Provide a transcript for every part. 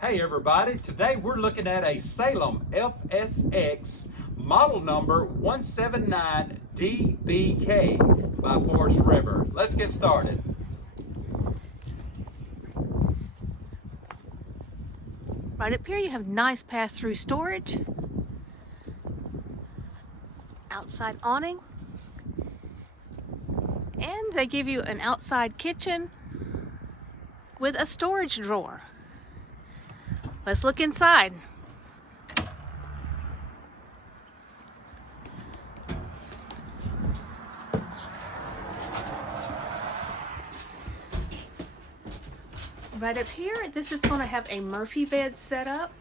Hey everybody, today we're looking at a Salem FSX model number 179DBK by Forest River. Let's get started. Right up here you have nice pass-through storage, outside awning, and they give you an outside kitchen with a storage drawer. Let's look inside. Right up here, this is going to have a Murphy bed set up.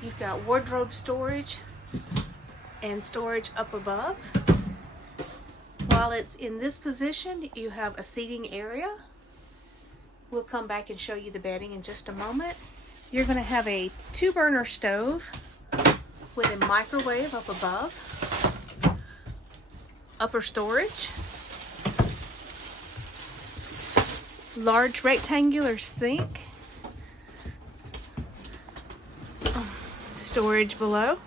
You've got wardrobe storage and storage up above. While it's in this position, you have a seating area. We'll come back and show you the bedding in just a moment. You're going to have a 2-burner stove with a microwave up above. Upper storage. Large rectangular sink. Storage below.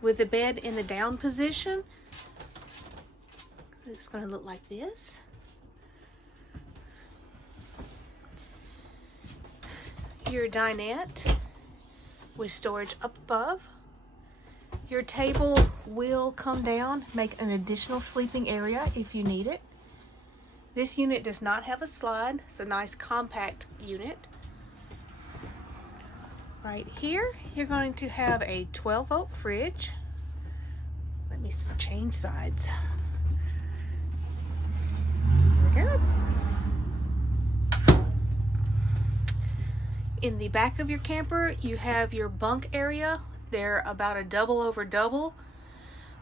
With the bed in the down position, it's going to look like this. Your dinette with storage up above. Your table will come down, make an additional sleeping area if you need it. This unit does not have a slide. It's a nice compact unit. Right here, you're going to have a 12-volt fridge. Let me change sides. There we go. In the back of your camper, you have your bunk area. They're about a double over double.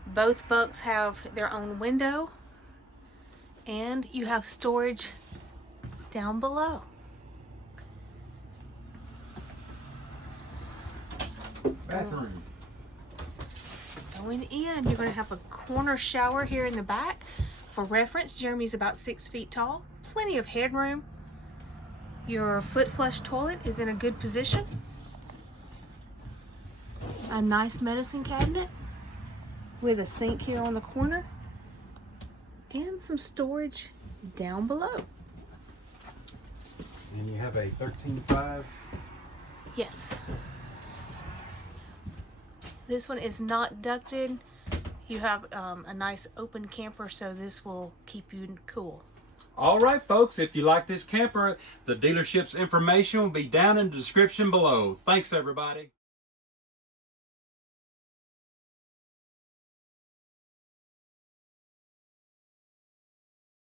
Both bunks have their own window. And you have storage down below. Bathroom. Going in, you're going to have a corner shower here in the back. For reference, Jeremy's about 6 feet tall. Plenty of headroom. Your foot flush toilet is in a good position. A nice medicine cabinet with a sink here on the corner. And some storage down below. And you have a 13.5. Yes. This one is not ducted. You have a nice open camper, so this will keep you cool. All right, folks, if you like this camper, the dealership's information will be down in the description below. Thanks, everybody.